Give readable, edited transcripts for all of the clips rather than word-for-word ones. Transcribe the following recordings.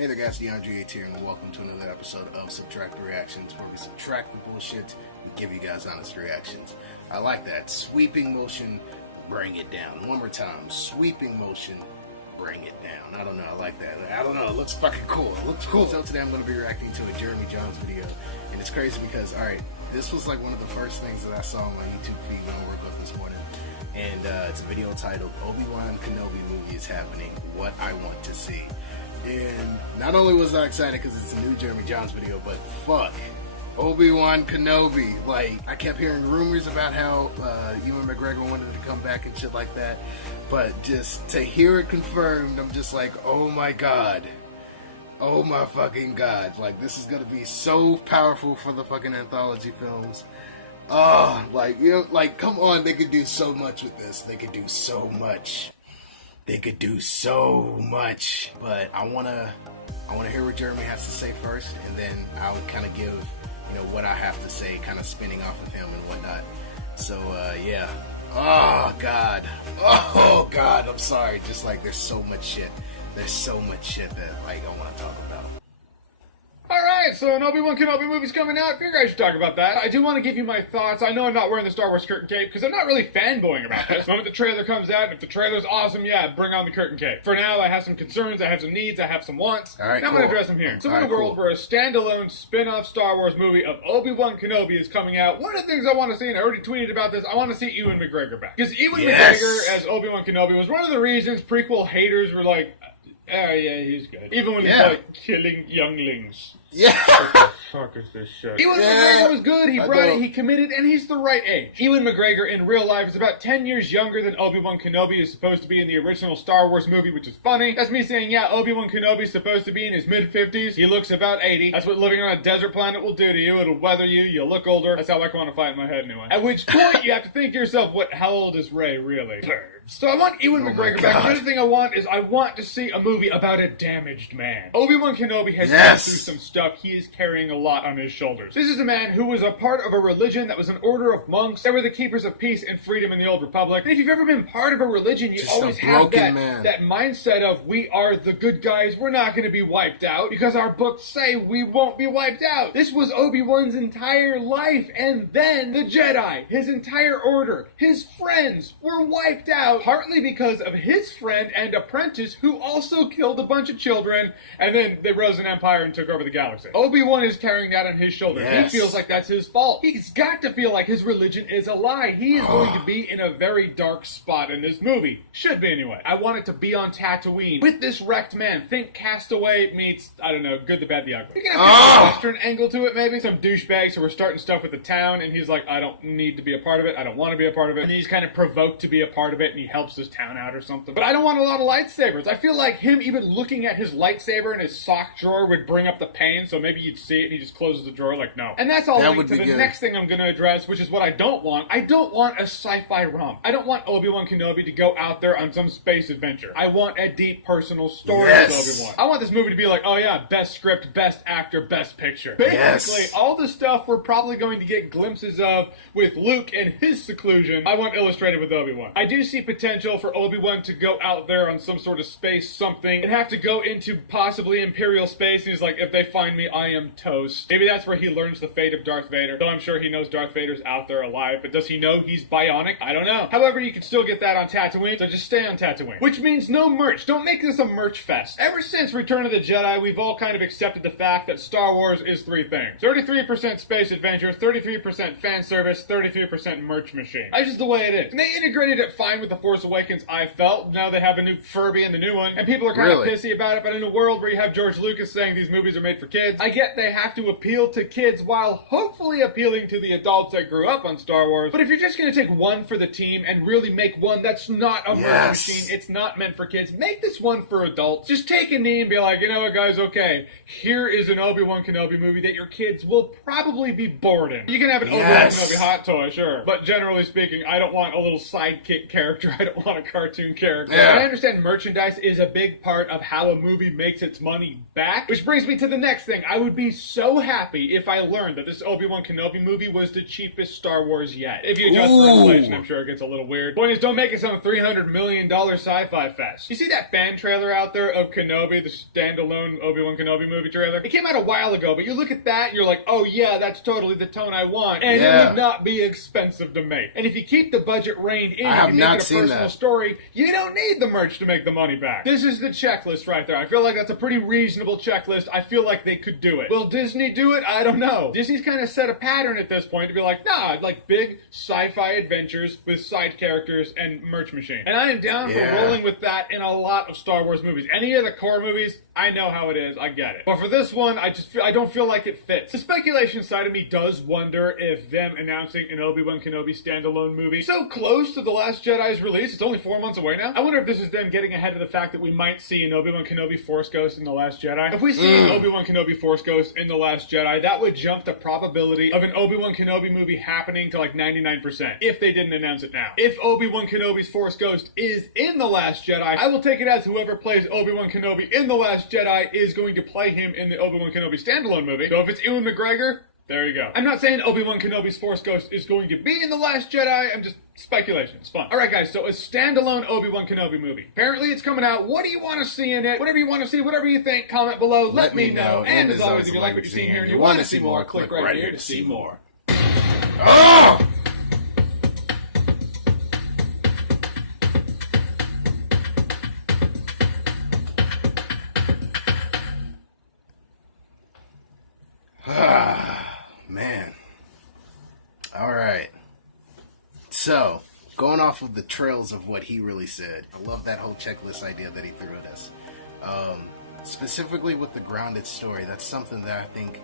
Hey there guys, Jahns here, and welcome to another episode of Subtract Reactions, where we subtract the bullshit and give you guys honest reactions. I like that. Sweeping motion, bring it down. One more time. Sweeping motion, bring it down. I don't know, I like that. I don't know, it looks fucking cool. It looks cool. So today I'm going to be reacting to a Jahns video, and it's crazy because, alright, this was like one of the first things that I saw on my YouTube feed when I woke up this morning. And it's a video titled OBI-WAN KENOBI movie is happening, what I want to see. And not only was I excited because it's a new Jahns video, but fuck, Obi-Wan Kenobi. Like, I kept hearing rumors about how Ewan McGregor wanted to come back and shit like that, but just to hear it confirmed, I'm just like, oh my god. Oh my fucking god. Like, this is gonna be so powerful for the fucking anthology films. Oh, like, you know, like, come on, they could do so much with this. They could do so much. They could do so much, but I wanna hear what Jeremy has to say first, and then I'll kind of give, you know, what I have to say, kind of spinning off of him and whatnot. So yeah. Oh god. Oh god. I'm sorry. Just like there's so much shit. There's so much shit that like I want to talk about. Alright, so an Obi-Wan Kenobi movie's coming out. I figure I should talk about that. I do want to give you my thoughts. I know I'm not wearing the Star Wars curtain cape, because I'm not really fanboying about this. The moment the trailer comes out, and if the trailer's awesome, yeah, bring on the curtain cape. For now, I have some concerns, I have some needs, I have some wants. Alright, I'm going to address them here. So in a world where a standalone spin-off Star Wars movie of Obi-Wan Kenobi is coming out, one of the things I want to see, and I already tweeted about this, I want to see Ewan McGregor back. Because Ewan McGregor as Obi-Wan Kenobi was one of the reasons prequel haters were like, oh yeah, he's good. Even when he's like killing younglings. Yeah. What the fuck is this shit? Ewan McGregor was good, he brought it, he committed, and he's the right age. Ewan McGregor in real life is about 10 years younger than Obi-Wan Kenobi is supposed to be in the original Star Wars movie, which is funny. That's me saying, yeah, Obi-Wan Kenobi is supposed to be in his mid-50s. He looks about 80. That's what living on a desert planet will do to you. It'll weather you, you'll look older. That's how I quantify it in my head anyway. At which point, you have to think to yourself, how old is Rey, really? So I want Ewan McGregor back. The other thing I want is I want to see a movie about a damaged man. Obi-Wan Kenobi has gone through some stuff. He is carrying a lot on his shoulders. This is a man who was a part of a religion that was an order of monks. They were the keepers of peace and freedom in the Old Republic. And if you've ever been part of a religion, you always have that mindset of, we are the good guys. We're not going to be wiped out because our books say we won't be wiped out. This was Obi-Wan's entire life. And then the Jedi, his entire order, his friends were wiped out. Partly because of his friend and apprentice who also killed a bunch of children, and then they rose an empire and took over the galaxy. Obi-Wan is carrying that on his shoulders. He feels like that's his fault. He's got to feel like his religion is a lie. He is going to be in a very dark spot in this movie. Should be anyway. I want it to be on Tatooine with this wrecked man. Think Castaway meets, I don't know, Good, the Bad, the Ugly. You can have a Western angle to it, maybe. Some douchebags who are starting stuff with the town, and he's like, I don't need to be a part of it. I don't want to be a part of it. And he's kind of provoked to be a part of it, and he helps this town out or something. But I don't want a lot of lightsabers. I feel like him even looking at his lightsaber in his sock drawer would bring up the pain, so maybe you'd see it and he just closes the drawer like, no. And that's all linked to the next thing I'm gonna address, which is what I don't want. I don't want a sci-fi romp. I don't want Obi-Wan Kenobi to go out there on some space adventure. I want a deep personal story with Obi-Wan. I want this movie to be like, oh yeah, best script, best actor, best picture. Basically, all the stuff we're probably going to get glimpses of with Luke and his seclusion, I want illustrated with Obi-Wan. I do see potential for Obi-Wan to go out there on some sort of space something and have to go into possibly Imperial space, and he's like, if they find me, I am toast. Maybe that's where he learns the fate of Darth Vader, though I'm sure he knows Darth Vader's out there alive, but does he know he's bionic? I don't know. However, you can still get that on Tatooine, so just stay on Tatooine. Which means no merch. Don't make this a merch fest. Ever since Return of the Jedi, we've all kind of accepted the fact that Star Wars is three things. 33% space adventure, 33% fan service, 33% merch machine. That's just the way it is. And they integrated it fine with The Force Awakens, I felt. Now they have a new Furby in the new one, and people are kind of pissy about it, but in a world where you have George Lucas saying these movies are made for kids, I get they have to appeal to kids while hopefully appealing to the adults that grew up on Star Wars. But if you're just going to take one for the team and really make one that's not a murder machine, it's not meant for kids, make this one for adults. Just take a knee and be like, you know what guys, okay, here is an Obi-Wan Kenobi movie that your kids will probably be bored in. You can have an Obi-Wan Kenobi hot toy, sure, but generally speaking, I don't want a little sidekick character, I don't want a cartoon character. And I understand merchandise is a big part of how a movie makes its money back, which brings me to the next thing. thing, I would be so happy if I learned that this Obi-Wan Kenobi movie was the cheapest Star Wars yet. If you adjust for inflation, I'm sure it gets a little weird. Point is, don't make it some $300 million sci-fi fest. You see that fan trailer out there of Kenobi, the standalone Obi-Wan Kenobi movie trailer? It came out a while ago, but you look at that, you're like, oh yeah, that's totally the tone I want. And it would not be expensive to make. And if you keep the budget reined in and make it a personal story, you don't need the merch to make the money back. This is the checklist right there. I feel like that's a pretty reasonable checklist. I feel like they could do it. Will Disney do it? I don't know. Disney's kind of set a pattern at this point to be like, nah, I'd like big sci-fi adventures with side characters and merch machine. And I am down for rolling with that in a lot of Star Wars movies. Any of the core movies, I know how it is. I get it. But for this one, I don't feel like it fits. The speculation side of me does wonder if them announcing an Obi-Wan Kenobi standalone movie so close to The Last Jedi's release, it's only 4 months away now. I wonder if this is them getting ahead of the fact that we might see an Obi-Wan Kenobi Force Ghost in The Last Jedi. If we see an Obi-Wan Kenobi Force Ghost in The Last Jedi, that would jump the probability of an Obi-Wan Kenobi movie happening to like 99% if they didn't announce it now. If Obi-Wan Kenobi's Force Ghost is in The Last Jedi, I will take it as whoever plays Obi-Wan Kenobi in The Last Jedi is going to play him in the Obi-Wan Kenobi standalone movie. So if it's Ewan McGregor, there you go. I'm not saying Obi-Wan Kenobi's Force Ghost is going to be in The Last Jedi. I'm just speculation. It's fun. Alright guys, so a standalone Obi-Wan Kenobi movie. Apparently it's coming out. What do you want to see in it? Whatever you want to see, whatever you think, comment below. Let me know. And as always, if you like what you see here and you want to see more, click right here to see more. Oh! Man. Alright. So, going off of the trails of what he really said, I love that whole checklist idea that he threw at us. Specifically with the grounded story, that's something that I think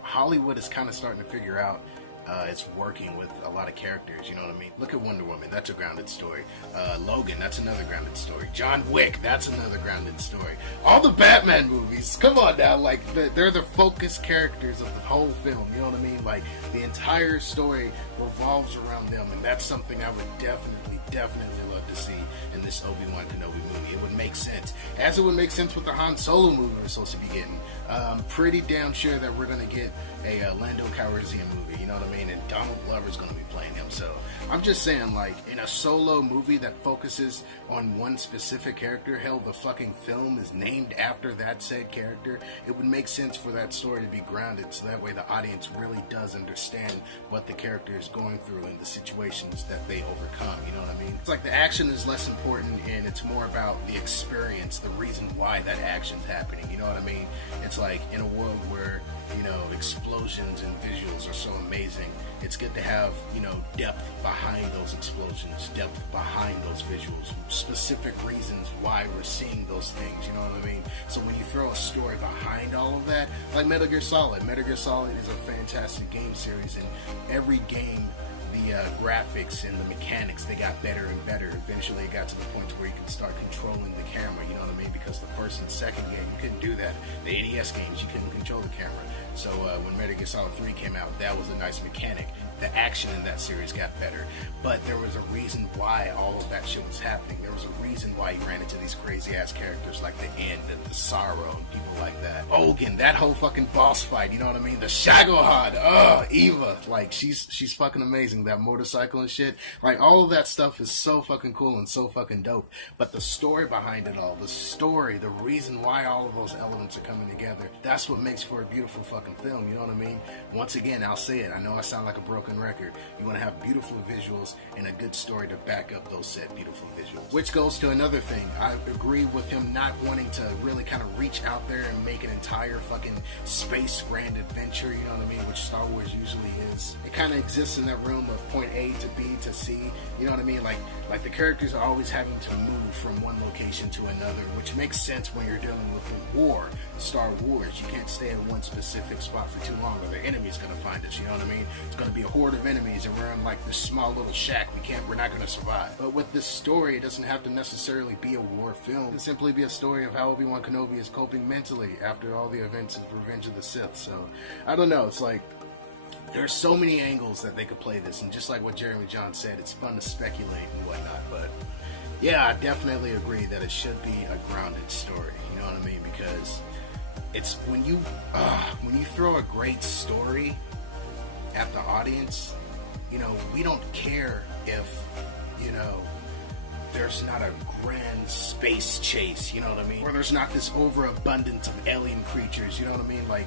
Hollywood is kind of starting to figure out. It's working with a lot of characters, you know what I mean? Look at Wonder Woman, that's a grounded story. Logan, that's another grounded story. John Wick, that's another grounded story. All the Batman movies, come on now, like, they're the focus characters of the whole film, you know what I mean? Like, the entire story revolves around them, and that's something I would definitely love to see in this Obi-Wan Kenobi movie. It would make sense, as it would make sense with the Han Solo movie we're supposed to be getting. I'm pretty damn sure that we're going to get a Lando Calrissian movie, you know what I mean? And Donald Glover's going to be playing him. So I'm just saying, like, in a solo movie that focuses on one specific character, hell, the fucking film is named after that said character, it would make sense for that story to be grounded, so that way the audience really does understand what the character is going through and the situations that they overcome, you know what I mean? It's like the action is less important and it's more about the experience, the reason why that action's happening, you know what I mean? It's like, in a world where, you know, explosions and visuals are so amazing, it's good to have, you know, depth behind those explosions, depth behind those visuals, specific reasons why we're seeing those things, you know what I mean? So when you throw a story behind all of that, like Metal Gear Solid is a fantastic game series, and every game, the graphics and the mechanics, they got better and better. Eventually it got to the point to where you could start controlling the camera, you know what I mean? Because the first and second game, you couldn't do that. The NES games, you couldn't control the camera. So when Metal Gear Solid 3 came out, that was a nice mechanic. The action in that series got better, but there was a reason why all of that shit was happening. There was a reason why you ran into these crazy ass characters like the End and the Sorrow and people like that. Ogun, that whole fucking boss fight, you know what I mean? The Shagohod, Eva, like she's fucking amazing. That motorcycle and shit, like all of that stuff is so fucking cool and so fucking dope. But the story behind it all, the story, the reason why all of those elements are coming together, that's what makes for a beautiful fucking film, you know what I mean? Once again, I'll say it, I know I sound like a broken record. You want to have beautiful visuals and a good story to back up those said beautiful visuals. Which goes to another thing. I agree with him not wanting to really kind of reach out there and make an entire fucking space grand adventure, you know what I mean, which Star Wars usually is. It kind of exists in that realm of point A to B to C, you know what I mean? Like the characters are always having to move from one location to another, which makes sense when you're dealing with a war, Star Wars. You can't stay in one specific spot for too long or the enemy's gonna find us, you know what I mean? It's gonna be a horde of enemies and we're in like this small little shack. We're not gonna survive. But with this story, it doesn't have to necessarily be a war film. It can simply be a story of how Obi-Wan Kenobi is coping mentally after all the events of Revenge of the Sith. So I don't know, it's like there's so many angles that they could play this, and just like what Jeremy John said, it's fun to speculate and whatnot. But yeah, I definitely agree that it should be a grounded story, you know what I mean? Because it's when you throw a great story at the audience, you know, we don't care if, you know, there's not a grand space chase, you know what I mean? Or there's not this overabundance of alien creatures, you know what I mean? Like,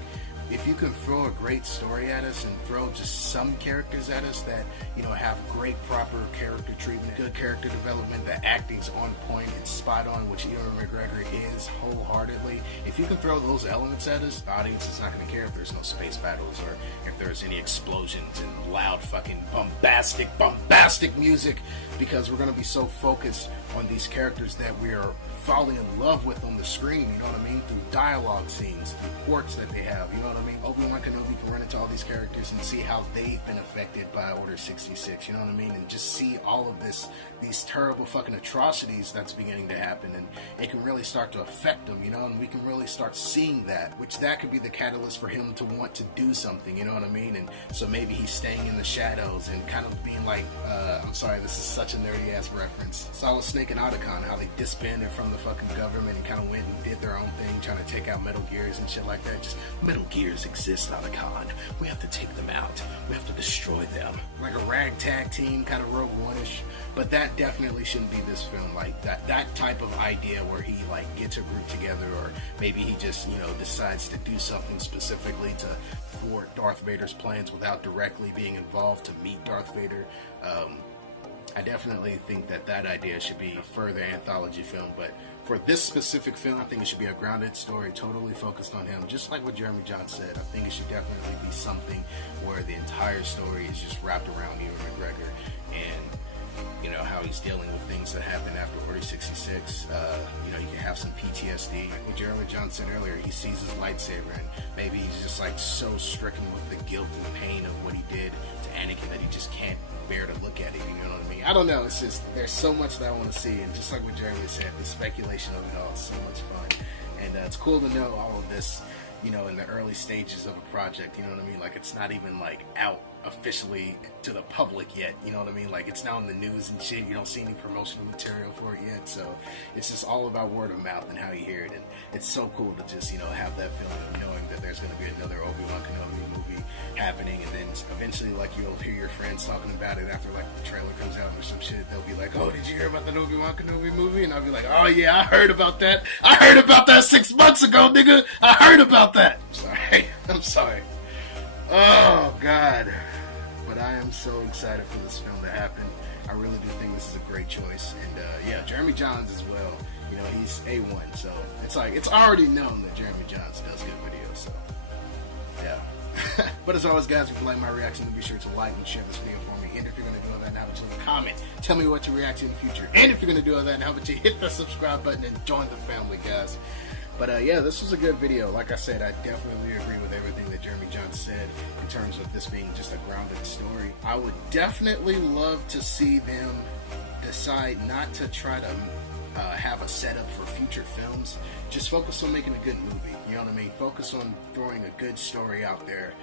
if you can throw a great story at us and throw just some characters at us that, you know, have great proper character treatment, good character development, the acting's on point, it's spot on, which Ewan McGregor is wholeheartedly. If you can throw those elements at us, the audience is not going to care if there's no space battles or if there's any explosions and loud fucking bombastic music, because we're going to be so focused on these characters that we are falling in love with on the screen, you know what I mean? Through dialogue scenes, through quirks that they have, you know what I mean? Obi-Wan Kenobi can run into all these characters and see how they've been affected by Order 66, you know what I mean? And just see all of these terrible fucking atrocities that's beginning to happen, and it can really start to affect them, you know? And we can really start seeing that, which that could be the catalyst for him to want to do something, you know what I mean? And so maybe he's staying in the shadows and kind of being like, I'm sorry, this is such a nerdy ass reference. Solid Snake and Otacon, how they disbanded from the fucking government and kind of went and did their own thing, trying to take out Metal Gears and shit like that. Just, Metal Gears exist, Otacon. We have to take them out. We have to destroy them. Like a ragtag team, kind of Rogue One-ish. But that definitely shouldn't be this film. Like, that type of idea where he, like, gets a group together, or maybe he just, you know, decides to do something specifically to thwart Darth Vader's plans without directly being involved to meet Darth Vader. I definitely think that idea should be a further anthology film, but for this specific film, I think it should be a grounded story, totally focused on him, just like what Jeremy Jahns said. I think it should definitely be something where the entire story is just wrapped around Ewan McGregor, and, you know, how he's dealing with things that happened after Order 66. You know, you can have some PTSD. Like what Jeremy Jahns said earlier, he sees his lightsaber, and maybe he's just, like, so stricken with the guilt and pain of what he did to Anakin that he just can't bear to look at it, you know what I mean? I don't know, it's just, there's so much that I want to see, and just like what Jeremy said, the speculation of it all is so much fun, and it's cool to know all of this, you know, in the early stages of a project, you know what I mean? Like, it's not even, like, out officially to the public yet, you know what I mean? Like, it's now in the news and shit, you don't see any promotional material for it yet, so it's just all about word of mouth and how you hear it, and it's so cool to just, you know, have that feeling of knowing that there's going to be another Obi-Wan Kenobi movie happening, and then eventually, like, you'll hear your friends talking about it after, like, the trailer comes out or some shit. They'll be like, oh, did you hear about the Obi-Wan Kenobi movie? And I'll be like, oh yeah, I heard about that 6 months ago, nigga. I heard about that. I'm sorry. Oh God, but I am so excited for this film to happen. I really do think this is a great choice, and yeah, Jeremy Jahns as well, you know, he's A1, so it's like, it's already known that Jeremy Jahns does good videos, so yeah. But as always, guys, if you like my reaction, then be sure to like and share this video for me. And if you're going to do all that, now that you leave a comment, tell me what to react to in the future. And if you're going to do all that, now that you hit the subscribe button and join the family, guys. But yeah, this was a good video. Like I said, I definitely agree with everything that Jeremy Jahns said in terms of this being just a grounded story. I would definitely love to see them decide not to try to have a setup for future films. Just focus on making a good movie, you know what I mean? Focus on throwing a good story out there,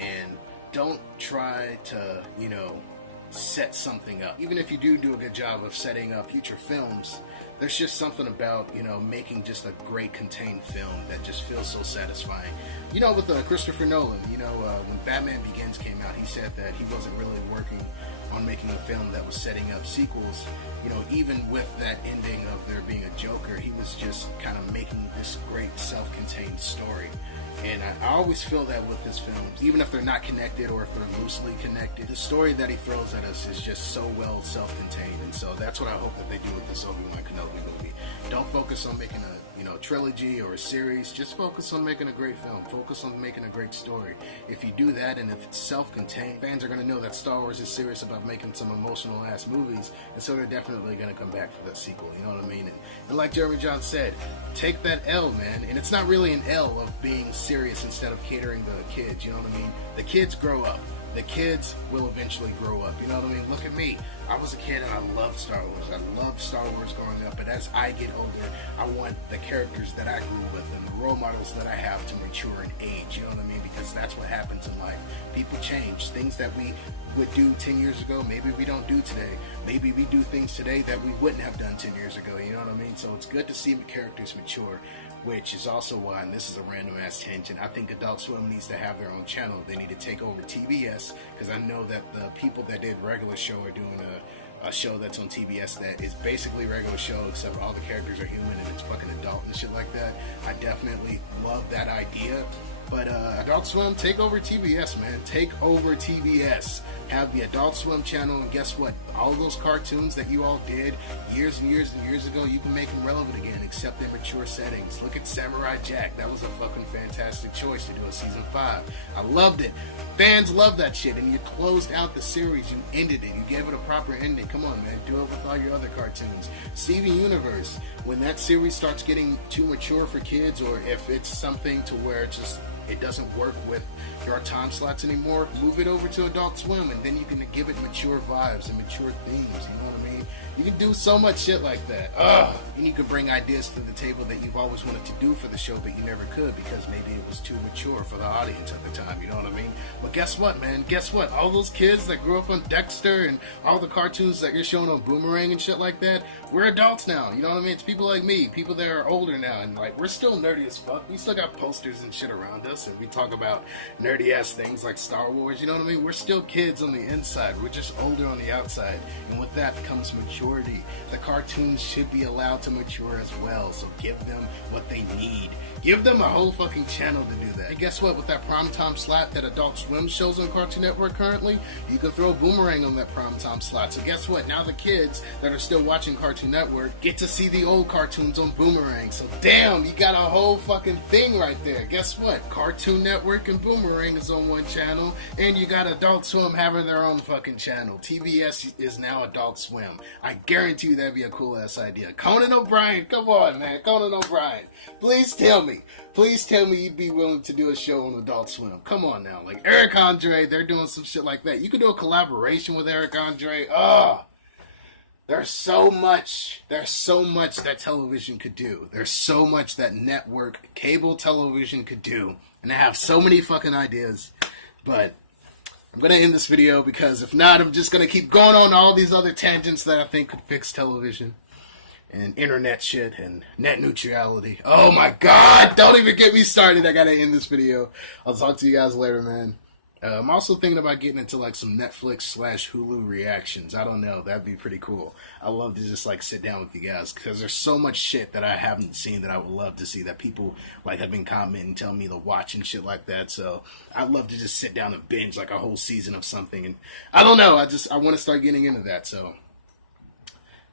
and don't try to, you know, set something up. Even if you do a good job of setting up future films, there's just something about, you know, making just a great contained film that just feels so satisfying. You know, with Christopher Nolan, you know, when Batman Begins came out, he said that he wasn't really working on making a film that was setting up sequels. You know, even with that ending of there being a Joker, he was just kind of making this great self-contained story. And I always feel that with his films, even if they're not connected or if they're loosely connected, the story that he throws at us is just so well self-contained. And so that's what I hope that they do with this Obi-Wan Kenobi movie. Don't focus on making a, you know, trilogy or a series. Just focus on making a great film. Focus on making a great story. If you do that, and if it's self-contained, fans are going to know that Star Wars is serious about making some emotional ass movies, and so they're definitely going to come back for that sequel, you know what I mean? And like Jeremy Jahns said, take that L, man. And it's not really an L of being serious instead of catering to the kids, you know what I mean? The kids grow up. The kids will eventually grow up, you know what I mean? Look at me. I was a kid and I loved Star Wars. I loved Star Wars growing up, but as I get older, I want the characters that I grew with and the role models that I have to mature in age, you know what I mean? Because that's what happens in life. People change. Things that we would do 10 years ago, maybe we don't do today. Maybe we do things today that we wouldn't have done 10 years ago, you know what I mean? So it's good to see characters mature, which is also why, and this is a random ass tangent, I think Adult Swim needs to have their own channel. They need to take over TBS, because I know that the people that did regular show are doing a show that's on TBS that is basically regular show, except all the characters are human and it's fucking adult and shit like that. I definitely love that idea. But Adult Swim, take over TBS, man. Take over TBS. Have the Adult Swim channel, and guess what? All those cartoons that you all did years and years and years ago, you can make them relevant again, except in mature settings. Look at Samurai Jack. That was a fucking fantastic choice to do a season 5. I loved it. Fans love that shit, and you closed out the series. You ended it. You gave it a proper ending. Come on, man. Do it with all your other cartoons. Steven Universe, when that series starts getting too mature for kids, or if it's something to where it doesn't work with your time slots anymore, move it over to Adult Swim, and then you can give it mature vibes and mature themes, you know what I mean? You can do so much shit like that. And you can bring ideas to the table that you've always wanted to do for the show, but you never could because maybe it was too mature for the audience at the time, you know what I mean? But guess what, man? Guess what? All those kids that grew up on Dexter and all the cartoons that you're showing on Boomerang and shit like that, we're adults now, you know what I mean? It's people like me, people that are older now, and like, we're still nerdy as fuck. We still got posters and shit around us, and we talk about nerdy ass things like Star Wars, you know what I mean? We're still kids on the inside, we're just older on the outside, and with that comes maturity. The cartoons should be allowed to mature as well, so give them what they need. Give them a whole fucking channel to do that. And guess what? With that primetime slot that Adult Swim shows on Cartoon Network currently, you can throw Boomerang on that primetime slot. So guess what? Now the kids that are still watching Cartoon Network get to see the old cartoons on Boomerang. So damn, you got a whole fucking thing right there. Guess what? Cartoon Network and Boomerang is on one channel, and you got Adult Swim having their own fucking channel. TBS is now Adult Swim. I guarantee you that'd be a cool ass idea. Conan O'Brien, come on, man. Conan O'Brien. Please tell me you'd be willing to do a show on Adult Swim. Come on now. Like Eric Andre, they're doing some shit like that. You could do a collaboration with Eric Andre. There's so much that television could do. There's so much that network cable television could do. And I have so many fucking ideas. But I'm going to end this video because if not, I'm just going to keep going on all these other tangents that I think could fix television. And internet shit and net neutrality. Oh my god, don't even get me started. I gotta end this video. I'll talk to you guys later, man. I'm also thinking about getting into like some Netflix/Hulu reactions. I don't know, that'd be pretty cool. I love to just like sit down with you guys because there's so much shit that I haven't seen that I would love to see, that people like have been commenting, telling me to watch and shit like that. So I'd love to just sit down and binge like a whole season of something. And I don't know, I want to start getting into that. So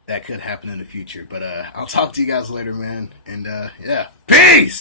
that could happen in the future. But I'll talk to you guys later, man. And yeah, peace!